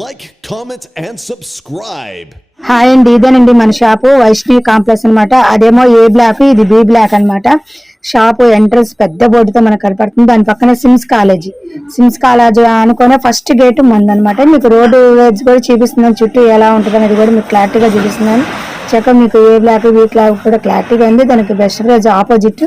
Like, comment and subscribe. Hi అండి, ఇదేనండి మన షాపు వైష్ణవి కాంప్లెక్స్ అనమాట. అదేమో ఏ బ్లాక్, ఇది బి బ్లాక్ అనమాట. షాపు ఎంట్రన్స్ పెద్ద బోర్డుతో మనకు కనపడుతుంది. దాని పక్కన సిమ్స్ కాలేజ్ అనుకునే ఫస్ట్ గేట్ ముందనమాట. మీకు రోడ్డు వేజ్ కూడా చూపిస్తున్నాను, చుట్టూ ఎలా ఉంటుంది అనేది కూడా మీకు క్లారిటీగా చూపిస్తున్నాను. చక్కగా మీకు ఏ బ్లాక్ బి బ్లాక్ కూడా క్లారిటీగా ఉంది. దానికి best price opposite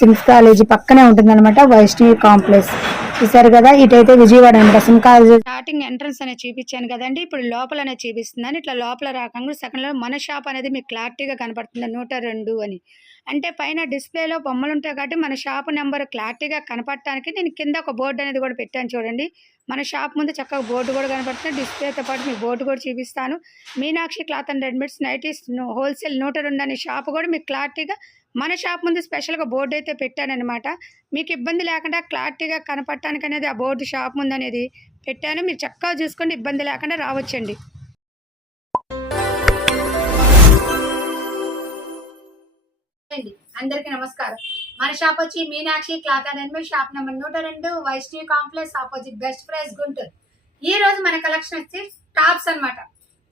SIMS college పక్కనే ఉంటుంది అనమాట వైష్ణవి కాంప్లెక్స్. చూసారు కదా, ఇటైతే విజయవాడ అనమాట. సిమ్ కాలేజ్ స్టార్టింగ్ ఎంట్రన్స్ అనేది చూపించాను కదండి, ఇప్పుడు లోపల అనేది చూపిస్తున్నాను. ఇట్లా లోపల రాకుండా సెకండ్ లో మన షాప్ అనేది మీకు క్లారిటీగా కనపడుతుంది 102 అని. అంటే పైన డిస్ప్లేలో బొమ్మలు ఉంటాయి కాబట్టి మన షాప్ నెంబర్ క్లారిటీగా కనపడటానికి నేను కింద ఒక బోర్డు అనేది కూడా పెట్టాను చూడండి. మన షాప్ ముందు చక్కగా బోర్డు కూడా కనపడుతుంది. డిస్ప్లేతో పాటు మీకు బోర్డు కూడా చూపిస్తాను. Meenakshi cloth and readymades nighties wholesale 102 అనే షాప్ కూడా మీకు క్లారిటీగా మన షాప్ ముందు స్పెషల్గా బోర్డు అయితే పెట్టానన్నమాట. మీకు ఇబ్బంది లేకుండా క్లారిటీగా కనపడటానికి అనేది ఆ బోర్డు షాప్ ముందు అనేది పెట్టాను. మీరు చక్కగా చూసుకొని ఇబ్బంది లేకుండా రావచ్చండి. అందరికీ నమస్కారం. మన షాప్ వచ్చి Meenakshi cloth and readymade shop number 102 Vaishnavi complex opposite best price Guntur. ఈ రోజు మన కలెక్షన్ వచ్చి టాప్స్ అనమాట.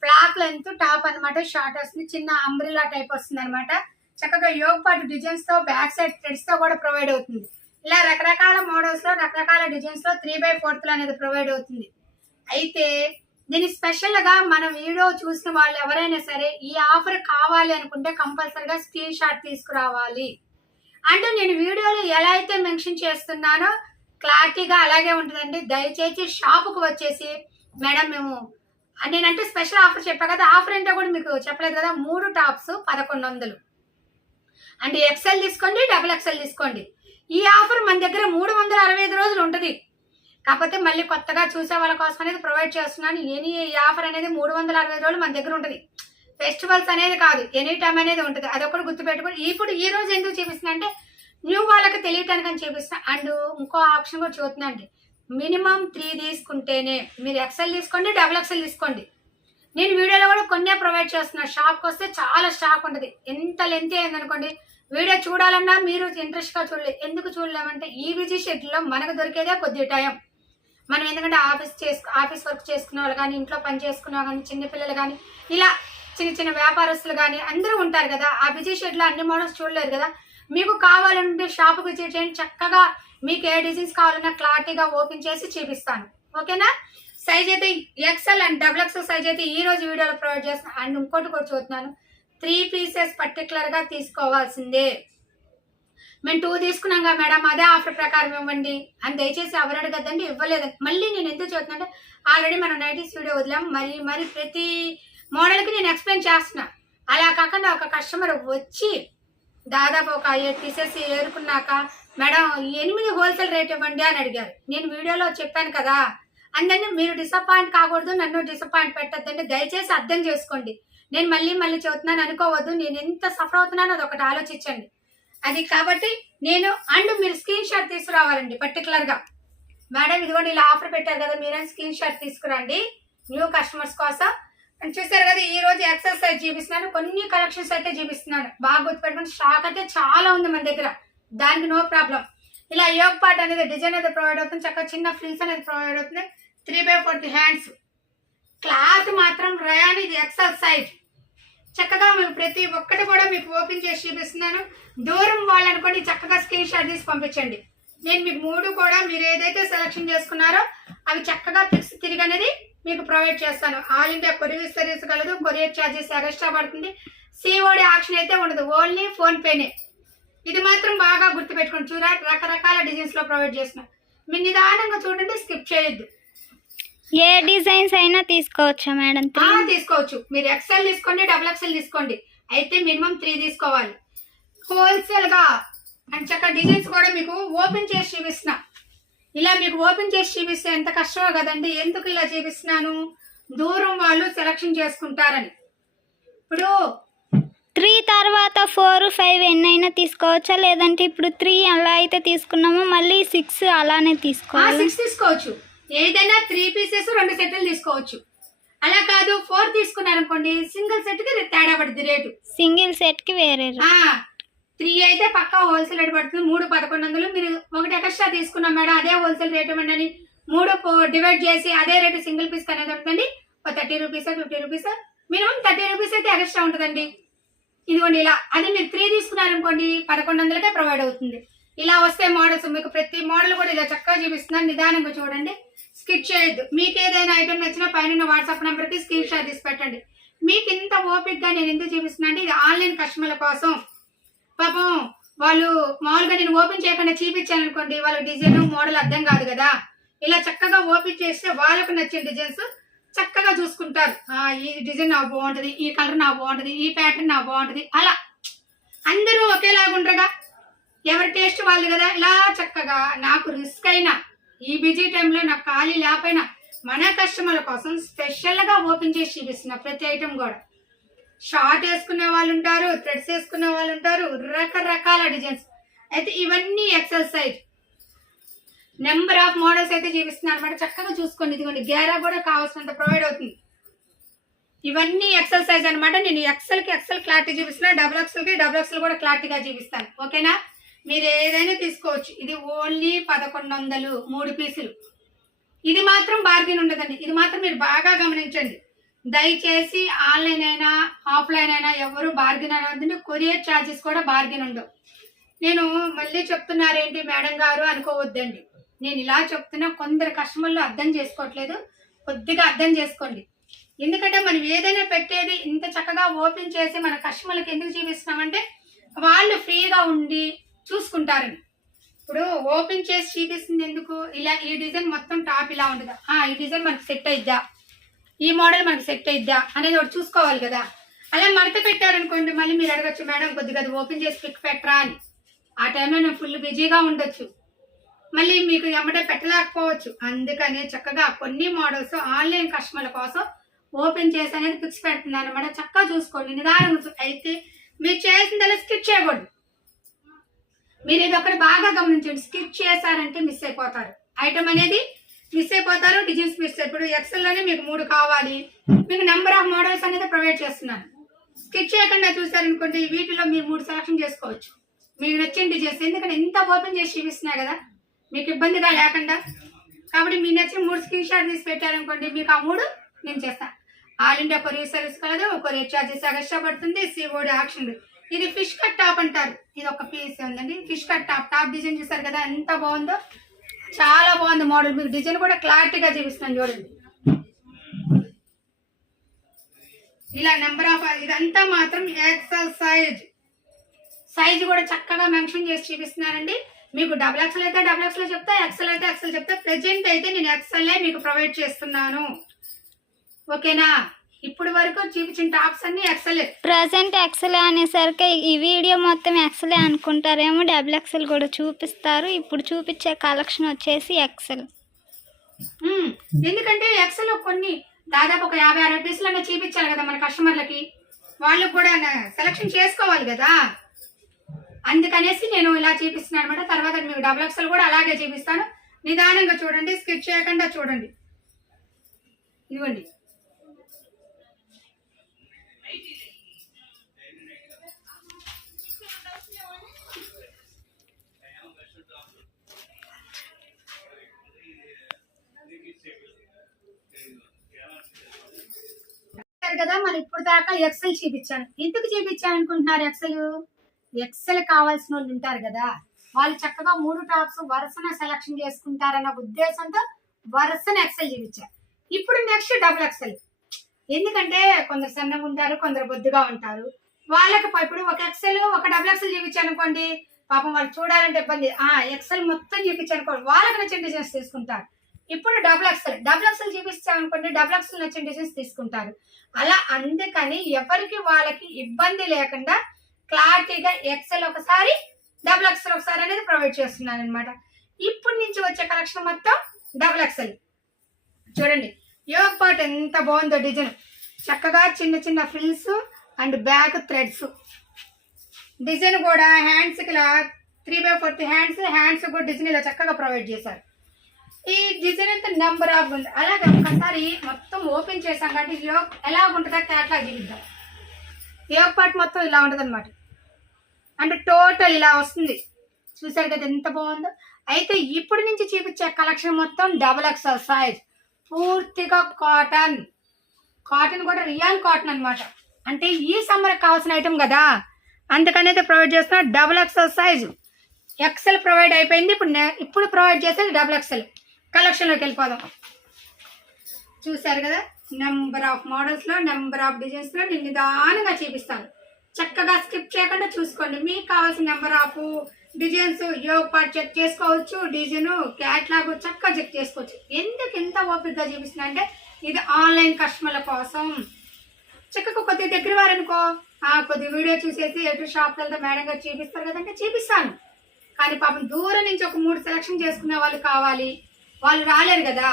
ఫ్లాక్ లెంత్ టాప్ అనమాట. షార్ట్ వస్తుంది, చిన్న అంబ్రిల్లా టైప్ వస్తుంది అనమాట. చక్కగా యోగ్ పాటు డిజైన్స్ తో బ్యాక్ సైడ్ థ్రెడ్స్ తో కూడా ప్రొవైడ్ అవుతుంది. ఇలా రకరకాల మోడల్స్ లో రకరకాల డిజైన్స్ లో 3/4 అనేది ప్రొవైడ్ అవుతుంది. అయితే దీని స్పెషల్ గా మన వీడియో చూసిన వాళ్ళు ఎవరైనా సరే ఈ ఆఫర్ కావాలి అనుకుంటే కంపల్సరిగా స్క్రీన్ షాట్ తీసుకురావాలి. అంటే నేను వీడియోలో ఎలా అయితే మెన్షన్ చేస్తున్నానో క్లారిటీగా అలాగే ఉంటుందండి. దయచేసి షాపుకు వచ్చేసి మేడం మేము నేనంటే స్పెషల్ ఆఫర్ చెప్పా కదా, ఆఫర్ ఏంటో కూడా మీకు చెప్పలేదు కదా. 3 టాప్స్ 1100 అంటే ఎక్సెల్ తీసుకోండి, డబుల్ ఎక్సెల్ తీసుకోండి. ఈ ఆఫర్ మన దగ్గర 365 రోజులు ఉంటుంది. కాకపోతే మళ్ళీ కొత్తగా చూసే వాళ్ళ కోసం అనేది ప్రొవైడ్ చేస్తున్నాను. ఈ ఆఫర్ అనేది 365 రోజులు మన దగ్గర ఉంటుంది. ఫెస్టివల్స్ అనేది కాదు, ఎనీ టైం అనేది ఉంటుంది. అదొకటి గుర్తుపెట్టుకోండి. ఇప్పుడు ఈ రోజు ఎందుకు చూపిస్తున్నా అంటే న్యూ వాళ్ళకి తెలియటానికి అని చూపిస్తున్నా. అండ్ ఇంకో ఆప్షన్ కూడా చూస్తున్నా అండి. మినిమం 3 తీసుకుంటేనే మీరు ఎక్సెల్ తీసుకోండి, డబుల్ ఎక్సెల్ తీసుకోండి. నేను వీడియోలో కూడా కొన్నే ప్రొవైడ్ చేస్తున్నా. షాప్కి వస్తే చాలా స్టాక్ ఉంటుంది. ఎంత లెంత్ అయిందనుకోండి, వీడియో చూడాలన్నా మీరు ఇంట్రెస్ట్గా చూడలేదు. ఎందుకు చూడలేమంటే ఈ బిజీ షెడ్యూల్లో మనకు దొరికేదే కొద్ది టైం. మనం ఎందుకంటే ఆఫీస్ వర్క్ చేసుకునే వాళ్ళు కానీ, ఇంట్లో పని చేసుకునే కానీ, చిన్నపిల్లలు కానీ, ఇలా చిన్న వ్యాపారస్తులు కానీ అందరూ ఉంటారు కదా. ఆ బిజీ షెడ్యూల్లో అన్ని మోడల్స్ చూడలేరు కదా. మీకు కావాలంటే షాప్కి విజిట్ చేయండి. చక్కగా మీకు ఏ డిజైన్స్ కావాలన్నా క్లారిటీగా ఓపెన్ చేసి చూపిస్తాను. ఓకేనా? సైజ్ అయితే XL and double XL size అయితే ఈ రోజు వీడియోలో ప్రొవైడ్ చేస్తాను. అండ్ ఇంకోటి కూడా చూస్తున్నాను, 3 పీసెస్ పర్టికులర్గా తీసుకోవాల్సిందే. మేము 2 తీసుకున్నాం కదా మేడం, అదే ఆఫర్ ప్రకారం ఇవ్వండి అని దయచేసి ఎవరు అడగద్దండి. ఇవ్వలేదు మళ్ళీ నేను ఎందుకు చూస్తున్నానంటే ఆల్రెడీ మనం నైటీస్ వీడియో వదిలాం. మరి ప్రతి మోడల్కి నేను ఎక్స్ప్లెయిన్ చేస్తున్నా. అలా కాకుండా ఒక కస్టమర్ వచ్చి దాదాపు ఒక 8 పీసెస్ ఏరుకున్నాక మేడం 8 హోల్సేల్ రేట్ ఇవ్వండి అని అడిగారు. నేను వీడియోలో చెప్పాను కదా. అందుకని మీరు డిసప్పాయింట్ కాకూడదు, నన్ను డిసప్పాయింట్ పెట్టద్దండి. దయచేసి అర్థం చేసుకోండి. నేను మళ్ళీ చెబుతున్నాను అనుకోవద్దు. నేను ఎంత సఫర్ అవుతున్నానో అది ఒకటి ఆలోచించండి. అది కాబట్టి నేను మీరు స్క్రీన్ షాట్ తీసుకురావాలండి పర్టికులర్గా. మేడం ఇదిగోండి ఇలా ఆఫర్ పెట్టారు కదా, మీరేం స్క్రీన్ షాట్ తీసుకురండి న్యూ కస్టమర్స్ కోసం. చూసారు కదా, ఈ రోజు ఎక్సెల్ సైజ్ చూపిస్తున్నాను. కొన్ని కలెక్షన్స్ అయితే చూపిస్తున్నాను. బాగా గుర్తుపెట్టుకుని స్టాక్ అయితే చాలా ఉంది మన దగ్గర, దానికి నో ప్రాబ్లం. ఇలా యోగ్ పార్ట్ అనేది డిజైన్ అయితే ప్రొవైడ్ అవుతుంది. చక్కగా చిన్న ఫ్రిల్స్ అనేది ప్రొవైడ్ అవుతుంది. 3/4 హ్యాండ్స్. క్లాత్ మాత్రం రయాన్, ఇది ఎక్సెల్ సైజ్. చక్కగా మేము ప్రతి ఒక్కటి కూడా మీకు ఓపెన్ చేసి చూపిస్తున్నాను. దూరం వాళ్ళనుకోండి చక్కగా స్క్రీన్ షాట్ తీసి పంపించండి. నేను మీకు 3 కూడా మీరు ఏదైతే సెలెక్షన్ చేసుకున్నారో అవి చక్కగా పిక్స్ తిరిగి అనేది మీకు ప్రొవైడ్ చేస్తాను. ఆల్ ఇండియా కొరియర్ సర్వీస్ కలదు. కొరియర్ ఛార్జెస్ ఎక్స్ట్రా పడుతుంది. సిఓడి ఆప్షన్ అయితే ఉండదు, ఓన్లీ ఫోన్పేనే. ఇది మాత్రం బాగా గుర్తుపెట్టుకోండి. రకరకాల డిజైన్స్ లో ప్రొవైడ్ చేస్తున్నాను. మీరు నిదానంగా చూడండి, స్కిప్ చేయొద్దు. ఏ డిజైన్స్ అయినా తీసుకోవచ్చా మేడం? తీసుకోవచ్చు. మీరు ఎక్సెల్ తీసుకోండి, డబుల్ ఎక్సెల్ తీసుకోండి. అయితే మినిమం 3 తీసుకోవాలి హోల్సేల్ గా. అండ్ చక్కగా డిజైన్స్ కూడా మీకు ఓపెన్ చేసి చూపిస్తున్నా. ఇలా మీకు ఓపెన్ చేసి చూపిస్తే ఎంత కష్టమో కదండి. ఎందుకు ఇలా చూపిస్తున్నాను, దూరం వాళ్ళు సెలక్షన్ చేసుకుంటారని. ఇప్పుడు 3 తర్వాత 4, 5 ఎన్నైనా తీసుకోవచ్చా? లేదంటే ఇప్పుడు 3 అలా అయితే తీసుకున్నామో మళ్ళీ 6 అలానే తీసుకోవాలి? 6 తీసుకోవచ్చు. ఏదైనా 3 పీసెస్ 2 సెట్లు తీసుకోవచ్చు. అలా కాదు 4 తీసుకున్నారనుకోండి, సింగిల్ సెట్ కి తేడా పడుతుంది రేటు. సింగిల్ సెట్ కి వేరే. 3 అయితే పక్కా హోల్సేల్ రేట్ పడుతుంది. 3 1100. మీరు ఒకటి ఎక్స్ట్రా తీసుకున్నాం మేడం, అదే హోల్సేల్ రేట్ ఇవ్వండి అని 3 డివైడ్ చేసి అదే రేటు సింగిల్ పీస్ అనేది ఉంటుందండి. 30 రూపీస్ 50 రూపీస్ మినిమం 30 రూపీస్ అయితే ఎక్స్ట్రా ఉంటుందండి. ఇదిగోండి ఇలా. అదే మీరు 3 తీసుకున్నారనుకోండి 1100కే ప్రొవైడ్ అవుతుంది. ఇలా వస్తే మోడల్స్ మీకు ప్రతి మోడల్ కూడా ఇలా చక్కగా చూపిస్తున్నాను. నిదానంగా చూడండి, స్కిప్ చేయొద్దు. మీకు ఏదైనా ఐటమ్ నచ్చినా పైన వాట్సాప్ నెంబర్కి స్క్రీన్ షాట్ తీసి పెట్టండి. మీకు ఇంత ఓపిక్గా నేను ఎందుకు చూపిస్తున్నా అంటే ఇది ఆన్లైన్ కస్టమర్ల కోసం. పాపం వాళ్ళు మామూలుగా నేను ఓపెన్ చేయకుండా చూపించాను అనుకోండి, వాళ్ళ డిజైన్ మోడల్ అర్థం కాదు కదా. ఇలా చక్కగా ఓపెన్ చేస్తే వాళ్ళకు నచ్చిన డిజైన్స్ చక్కగా చూసుకుంటారు. ఈ డిజైన్ నాకు బాగుంటుంది, ఈ కలర్ నాకు బాగుంటుంది, ఈ ప్యాటర్న్ నాకు బాగుంటుంది. అలా అందరూ ఒకేలాగా ఉండరుగా, ఎవరి టేస్ట్ వాళ్ళది కదా. ఇలా చక్కగా నాకు రిస్క్ అయినా ఈ బిజీ టైంలో నాకు ఖాళీ లేకపోయినా మన కస్టమర్ల కోసం స్పెషల్గా ఓపెన్ చేసి చూపిస్తున్నా. ప్రతి ఐటమ్ కూడా షార్ట్ వేసుకునే వాళ్ళు ఉంటారు, థ్రెడ్స్ వేసుకునే వాళ్ళు ఉంటారు, రకరకాల డిజైన్స్. అయితే ఇవన్నీ XL size number of models అయితే చూపిస్తున్నాను అనమాట. చక్కగా చూసుకోండి. ఇదిగోండి గేరా కూడా కావాల్సినంత ప్రొవైడ్ అవుతుంది. ఇవన్నీ ఎక్సెల్ సైజ్ అనమాట. నేను ఎక్సెల్కి ఎక్సెల్ క్లారిటీ చూపిస్తున్నా, డబుల్ ఎక్సెల్ కూడా క్లారిటీగా చూపిస్తాను. ఓకేనా, మీరు ఏదైనా తీసుకోవచ్చు. ఇది ఓన్లీ 1100 3 పీసులు. ఇది మాత్రం బార్గెన్ ఉండదండి. ఇది మాత్రం మీరు బాగా గమనించండి. దయచేసి ఆన్లైన్ అయినా ఆఫ్లైన్ అయినా ఎవరు బార్గెన్ అనేది, కొరియర్ ఛార్జెస్ కూడా బార్గెన్ ఉండవు. నేను మళ్ళీ చెప్తున్నారేంటి మేడం గారు అనుకోవద్దండి. నేను ఇలా చెప్తున్నా, కొందరు కస్టమర్లు అర్థం చేసుకోవట్లేదు. కొద్దిగా అర్థం చేసుకోండి. ఎందుకంటే మనం ఏదైనా పెట్టేది ఇంత చక్కగా ఓపెన్ చేసి మన కస్టమర్లకు ఎందుకు చూపిస్తున్నామంటే వాళ్ళు ఫ్రీగా ఉండి చూసుకుంటారని. ఇప్పుడు ఓపెన్ చేసి చూపిస్తుంది ఎందుకు, ఇలా ఈ డిజైన్ మొత్తం టాప్ ఇలా ఉండదా, ఈ డిజైన్ మనకు సెట్ అయిద్దా, ఈ మోడల్ మనకు సెట్ అయిద్దా అనేది ఒకటి చూసుకోవాలి కదా. అలా మడత పెట్టారనుకోండి, మళ్ళీ మీరు అడగచ్చు మేడం కొద్దిగా అది ఓపెన్ చేసి పిక్ పెట్టరా అని. ఆ టైంలో నేను ఫుల్ బిజీగా ఉండొచ్చు, మళ్ళీ మీకు ఎమ్మటే పెట్టలేకపోవచ్చు. అందుకని చక్కగా కొన్ని మోడల్స్ ఆన్లైన్ కస్టమర్ల కోసం ఓపెన్ చేసి అనేది పిక్స్ పెడుతున్నాను అనమాట. చక్కగా చూసుకోండి, నిదానంగా. అయితే మీరు చేసిందల్లా స్కిప్ చేయకూడదు. మీరు ఇది ఒకటి బాగా గమనించండి, స్కిప్ చేశారంటే మిస్ అయిపోతారు. ఐటమ్ అనేది మిస్ అయిపోతారు, డిజైన్స్ మిస్ అయిపోయి. ఇప్పుడు ఎక్సెల్లోనే మీకు 3 కావాలి, మీకు నెంబర్ ఆఫ్ మోడల్స్ అనేది ప్రొవైడ్ చేస్తున్నాను. స్కిప్ చేయకుండా చూసారనుకోండి, వీటిలో మీరు 3 సెలెక్షన్ చేసుకోవచ్చు మీకు నచ్చిన డిజైన్స్. ఎందుకంటే ఇంత ఓపెన్ చేసి చూపిస్తున్నా కదా, మీకు ఇబ్బందిగా లేకుండా. కాబట్టి మీకు నచ్చిన 3 స్క్రీన్ షాట్ తీసి పెట్టారనుకోండి, మీకు ఆ 3 నేను చేస్తాను. ఆల్ ఇండియా కొరియర్ సర్వీస్ కలదు, కొరియర్ ఛార్జెస్ ఎక్స్ట్రా పడుతుంది, సిఓడి ఆప్షన్. ఇది ఫిష్ కట్ టాప్ అంటారు. ఇది ఒక పీస్ ఉందండి, ఫిష్ కట్ టాప్ డిజైన్ చూసారు కదా ఎంత బాగుందో, చాలా బాగుంది మోడల్. మీకు డిజైన్ కూడా క్లారిటీగా చూపిస్తాను చూడండి. ఇలా నెంబర్ ఆఫ్ ఇదంతా మాత్రం ఎక్సెల్ సైజ్ కూడా చక్కగా మెన్షన్ చేసి చూపిస్తున్నానండి. మీకు డబుల్ ఎక్సెల్ అయితే డబుల్ ఎక్సెల్ చెప్తా, ఎక్సెల్ అయితే ఎక్సెల్ చెప్తా. ప్రెజెంట్ అయితే నేను ఎక్సెల్లే మీకు ప్రొవైడ్ చేస్తున్నాను. ఓకేనా, ఇప్పుడు వరకు చూపించిన టాప్స్ అన్ని ఎక్సెల్. ప్రజెంట్ ఎక్సెల్ అనేసరికి ఈ వీడియో మొత్తం ఎక్సెల్ అనుకుంటారేమో, డబుల్ ఎక్సెల్ కూడా చూపిస్తారు. ఇప్పుడు చూపించే కలెక్షన్ వచ్చేసి ఎక్సెల్. ఎందుకంటే ఎక్సెల్ కొన్ని దాదాపు ఒక 50-60 పీసులన్నా చూపించాలి కదా మన కస్టమర్లకి, వాళ్ళు కూడా సెలెక్షన్ చేసుకోవాలి కదా. అందుకనేసి నేను ఇలా చూపిస్తున్నాను అనమాట. తర్వాత మీకు డబుల్ ఎక్సెల్ కూడా అలాగే చూపిస్తాను. నిదానంగా చూడండి, స్కిప్ చేయకుండా చూడండి. ఇదిగోండి, కదా మనం ఇప్పుడు దాకా ఎక్సెల్ చూపించాను. ఎందుకు చూపించాను అనుకుంటున్నారు? ఎక్సెల్ కావాల్సిన వాళ్ళు ఉంటారు కదా, వాళ్ళు చక్కగా 3 టాప్స్ వరుసన సెలక్షన్ చేసుకుంటారన్న ఉద్దేశంతో వరుసన ఎక్సెల్ చూపించారు. ఇప్పుడు నెక్స్ట్ డబుల్ ఎక్సెల్. ఎందుకంటే కొందరు సన్నగా ఉంటారు, కొందరు బొద్దుగా ఉంటారు. వాళ్ళకి ఇప్పుడు ఒక ఎక్సెల్ ఒక డబుల్ ఎక్సెల్ చూపించాను అనుకోండి, పాపం వాళ్ళు చూడాలంటే ఇబ్బంది. ఎక్సెల్ మొత్తం చూపించాను అనుకోండి, వాళ్ళకి నచ్చిన డిజైన్స్ తీసుకుంటారు. ఇప్పుడు డబుల్ ఎక్సెల్ చూపిస్తామనుకోండి, డబుల్ ఎక్సెల్ నచ్చిన డిజైన్స్ తీసుకుంటారు. అలా అందుకని ఎవరికి వాళ్ళకి ఇబ్బంది లేకుండా క్లారిటీగా ఎక్సెల్ ఒకసారి డబుల్ ఎక్సెల్ ఒకసారి అనేది ప్రొవైడ్ చేస్తున్నాను అనమాట. ఇప్పటి నుంచి వచ్చే కలెక్షన్ మొత్తం డబుల్ ఎక్సెల్. చూడంండి యోగ్ పార్ట్ ఎంత బాగుందో డిజైన్, చక్కగా చిన్న చిన్న frills and back threads. Design కూడా హ్యాండ్స్కి ఇలా 3/4 హ్యాండ్స్ కూడా డిజైన్ ఇలా చక్కగా ప్రొవైడ్ చేశారు. ఈ డిజైన్ అయితే నెంబర్ ఆఫ్ ఉంది. అలాగే ఒకసారి మొత్తం ఓపెన్ చేసాం కాబట్టి యోగ్ ఎలా ఉంటుందో క్యాట్లాగ్ చూపిద్దాం. యోగ్ పార్ట్ మొత్తం ఇలా ఉంటుంది అనమాట. అంటే టోటల్ ఇలా వస్తుంది. చూసారు కదా ఎంత బాగుందో. అయితే ఇప్పుడు నుంచి చూపించే కలెక్షన్ మొత్తం డబుల్ ఎక్స్ఎల్ సైజ్, పూర్తిగా కాటన్. కాటన్ కూడా రియల్ కాటన్ అన్నమాట. అంటే ఈ సమ్మర్ కావాల్సిన ఐటమ్ కదా, అందుకని అయితే ప్రొవైడ్ చేస్తున్నా. Double XL size, XL provide అయిపోయింది. ఇప్పుడు ప్రొవైడ్ చేసేది డబుల్ ఎక్సెల్. కలెక్షన్లోకి వెళ్ళిపోదాం. చూసారు కదా, నెంబర్ ఆఫ్ మోడల్స్లో, నెంబర్ ఆఫ్ డిజైన్స్లో నేను నిదానంగా చూపిస్తాను. చక్కగా స్కిప్ చేయకుండా చూసుకోండి. మీకు కావాల్సిన నెంబర్ ఆఫ్ డిజైన్స్ యోగ పార్ట్ చెక్ చేసుకోవచ్చు, డిజైన్ క్యాట్లాగ్ చక్కగా చెక్ చేసుకోవచ్చు. ఎందుకు ఎంత ఓపికగా చూపిస్తున్నా అంటే ఇది ఆన్లైన్ కస్టమర్ల కోసం. చక్కగా కొద్దిగా దగ్గర వారనుకో, కొద్ది వీడియో చూసేసి ఎటు షాప్కి వెళ్తే మేడం గారు చూపిస్తారు కదంటే చూపిస్తాను. కానీ పాపం దూరం నుంచి ఒక 3 సెలెక్షన్ చేసుకునే వాళ్ళు కావాలి, వాళ్ళు రాలేరు కదా,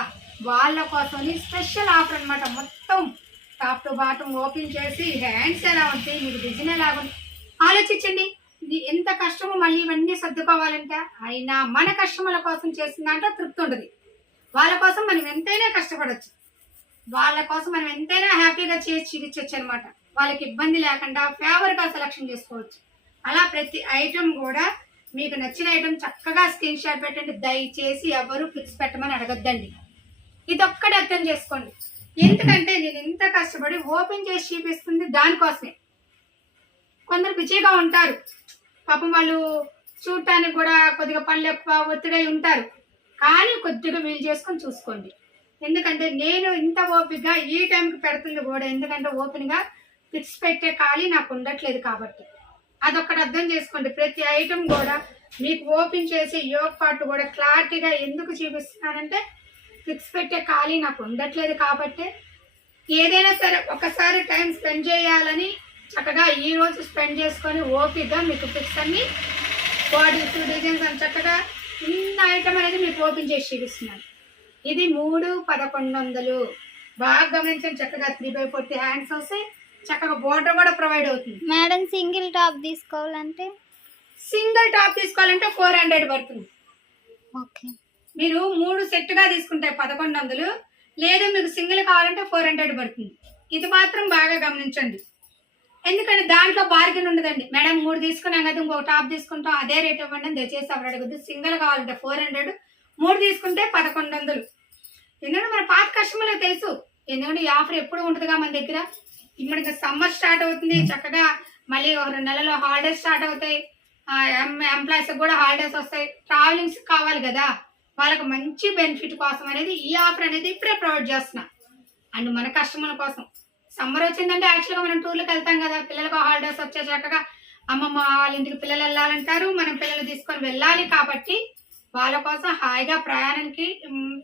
వాళ్ళ కోసం స్పెషల్ ఆఫర్ అనమాట. మొత్తం టాప్ టు బాటం ఓపెన్ చేసి హ్యాండ్స్ ఎలా ఉంటాయి, మీకు డిజైన్ ఎలా ఉంది ఆలోచించండి. ఇది ఎంత కష్టమో మళ్ళీ ఇవన్నీ సర్దుకోవాలంటే. అయినా మన కస్టమర్ల కోసం చేసిన దాంట్లో తృప్తి ఉంటుంది. వాళ్ళ కోసం మనం ఎంతైనా కష్టపడవచ్చు, వాళ్ళ కోసం మనం ఎంతైనా హ్యాపీగా చేసి చూపించవచ్చు అనమాట. వాళ్ళకి ఇబ్బంది లేకుండా ఫేవర్గా సెలెక్షన్ చేసుకోవచ్చు. అలా ప్రతి ఐటమ్ కూడా మీకు నచ్చిన ఐటమ్ చక్కగా స్క్రీన్ షాట్ పెట్టండి. దయచేసి ఎవరు పిక్స్ పెట్టమని అడగద్దండి. ఇదొక్కటి అర్థం చేసుకోండి. ఎందుకంటే నేను ఎంత కష్టపడి ఓపెన్ చేసి చూపిస్తుంది దానికోసమే. కొందరు బిజీగా ఉంటారు పాపం, వాళ్ళు చూడటానికి కూడా కొద్దిగా పనులు ఎక్కువ ఒత్తిడి ఉంటారు. కానీ కొద్దిగా వీలు చేసుకొని చూసుకోండి. ఎందుకంటే నేను ఇంత ఓపికగా ఈ టైంకి పెడుతుంది కూడా ఎందుకంటే ఓపెన్గా పిక్స్ పెట్టే ఖాళీ నాకు ఉండట్లేదు కాబట్టి. అదొక్కటి అర్థం చేసుకోండి. ప్రతి ఐటమ్ కూడా మీకు ఓపెన్ చేసి యోగ పార్ట్ కూడా క్లారిటీగా ఎందుకు చూపిస్తున్నానంటే పిక్స్ పెట్టే ఖాళీ నాకు ఉండట్లేదు కాబట్టి. ఏదైనా సరే ఒకసారి టైం స్పెండ్ చేయాలని చక్కగా ఈ రోజు స్పెండ్ చేసుకొని ఓపికగా మీకు పిక్స్ అన్ని బాడీస్ డిజైన్స్ అని చక్కగా చిన్న ఐటమ్ అనేది మీకు ఓపెన్ చేసి చూపిస్తున్నాను. ఇది 3,1100. బాగా గమనించండి. చక్కగా 3/4 హ్యాండ్స్ వస్తాయి. చక్కగా బోర్డర్ కూడా ప్రొవైడ్ అవుతుంది. మేడం సింగిల్ టాప్ తీసుకోవాలంటే 400 పడుతుంది. ఓకే, మీరు 3 సెట్గా తీసుకుంటే 1100, లేదు మీకు సింగిల్ కావాలంటే 400 పడుతుంది. ఇది మాత్రం బాగా గమనించండి. ఎందుకంటే దాంట్లో బార్గెన్ ఉండదండి. మేడం 3 తీసుకున్నాం కదా, ఇంకో టాప్ తీసుకుంటాం అదే రేట్ ఇవ్వండి అని దయచేసి ఎవరు అడగద్దు. సింగిల్ కావాలంటే 400, 3 తీసుకుంటే 1100. ఎందుకంటే మన పాత కస్టమర్లకు తెలుసు. ఎందుకంటే ఈ ఆఫర్ ఎప్పుడు ఉంటుందిగా మన దగ్గర. ఇప్పుడు సమ్మర్ స్టార్ట్ అవుతుంది, చక్కగా మళ్ళీ ఒక 2 నెలల్లో హాలిడేస్ స్టార్ట్ అవుతాయి. ఎంప్లాయీస్కి కూడా హాలిడేస్ వస్తాయి, ట్రావెలింగ్స్ కావాలి కదా, వాళ్ళకి మంచి బెనిఫిట్ కోసం అనేది ఈ ఆఫర్ అనేది ఇప్పుడే ప్రొవైడ్ చేస్తున్నా. అండ్ మన కస్టమర్ల కోసం సమ్మర్ వచ్చిందంటే యాక్చువల్గా మనం టూర్లకు వెళ్తాం కదా, పిల్లలకు హాలిడేస్ వచ్చే చక్కగా అమ్మమ్మ వాళ్ళ ఇంటికి పిల్లలు వెళ్ళాలంటారు, మనం పిల్లలు తీసుకొని వెళ్ళాలి కాబట్టి వాళ్ళ కోసం హాయిగా ప్రయాణానికి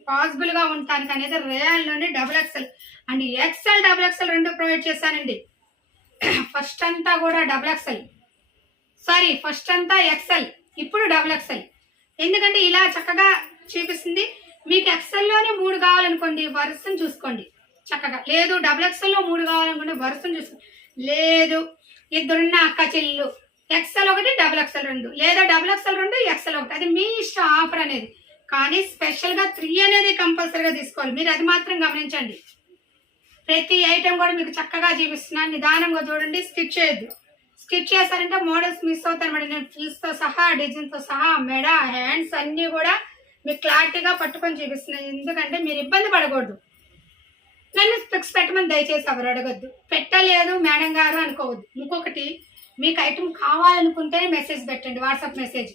పాసిబుల్గా ఉండటానికి అనేది రేయాల్లోనే double excel and excel double excel 2 provide చేశానండి. ఫస్ట్ అంతా కూడా డబుల్ ఎక్సెల్, ఫస్ట్ అంతా ఎక్సెల్, ఇప్పుడు డబుల్ ఎక్సెల్. ఎందుకంటే ఇలా చక్కగా చూపిస్తుంది. మీకు ఎక్సెల్లోనే 3 కావాలనుకోండి వరుసను చూసుకోండి చక్కగా, లేదు డబుల్ ఎక్సెల్లో 3 కావాలనుకోండి వరుసను చూసుకోండి, లేదు ఇద్దరున్న అక్క చెల్లు ఎక్సెల్ 1 డబుల్ ఎక్సెల్ 2, లేదా డబుల్ ఎక్సెల్ 2 ఎక్సెల్ 1, అది మీ ఇష్టం ఆఫర్ అనేది. కానీ స్పెషల్గా 3 అనేది కంపల్సరీగా తీసుకోవాలి. మీరు అది మాత్రం గమనించండి. ప్రతి ఐటెం కూడా మీకు చక్కగా చూపిస్తున్నాను. నిదానంగా చూడండి, స్కిప్ చేయొద్దు. స్కిప్ చేశారంటే మోడల్స్ మిస్ అవుతారు మేడం. నేను ఫీల్స్తో సహా డిజైన్తో సహా మెడ హ్యాండ్స్ అన్నీ కూడా మీకు క్లారిటీగా పట్టుకొని చూపిస్తున్నాను. ఎందుకంటే మీరు ఇబ్బంది పడకూడదు. నన్ను పిక్స్ పెట్టమని దయచేసి ఎవరు అడగద్దు. పెట్టలేదు మేడం గారు అనుకోవద్దు. ఇంకొకటి, మీకు ఐటమ్ కావాలనుకుంటేనే మెసేజ్ పెట్టండి, వాట్సాప్ మెసేజ్.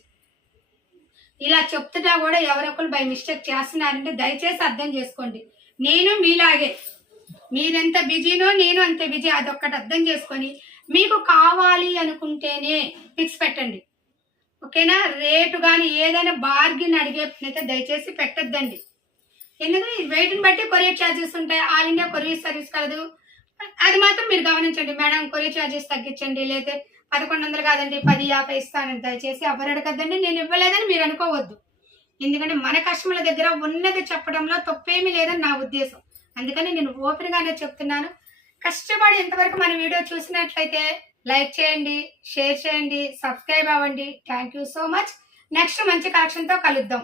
ఇలా చెప్తున్నా కూడా ఎవరొకరు బై మిస్టేక్ చేస్తున్నారంటే దయచేసి అర్థం చేసుకోండి. నేను మీలాగే, మీరెంత బిజీనో నేను అంతే బిజీ. అదొక్కటి అర్థం చేసుకొని మీకు కావాలి అనుకుంటేనే పిక్స్ పెట్టండి, ఓకేనా? రేటు కానీ ఏదైనా బార్గిన్ అడిగేనైతే దయచేసి పెట్టద్దండి. ఎందుకంటే వెయిట్ని బట్టి కొరియర్ ఛార్జెస్ ఉంటాయి. ఆల్ ఇండియా కొరియర్ సర్వీస్ కలదు, అది మాత్రం మీరు గమనించండి. మేడం కొరియర్ ఛార్జెస్ తగ్గించండి, లేకపోతే 1100 కాదండి 1050 ఇస్తానని దయచేసి ఎవరు అడగద్దండి. నేను ఇవ్వలేదని మీరు అనుకోవద్దు. ఎందుకంటే మన కస్టమర్ల దగ్గర ఉన్నది చెప్పడంలో తప్పేమీ లేదని నా ఉద్దేశం. అందుకని నేను ఓపెన్గానే చెప్తున్నాను. కష్టపడి ఇంతవరకు మన వీడియో చూసినట్లయితే లైక్ చేయండి, షేర్ చేయండి, సబ్స్క్రైబ్ అవ్వండి. Thank you so much. Next మంచి కలెక్షన్తో కలుద్దాం.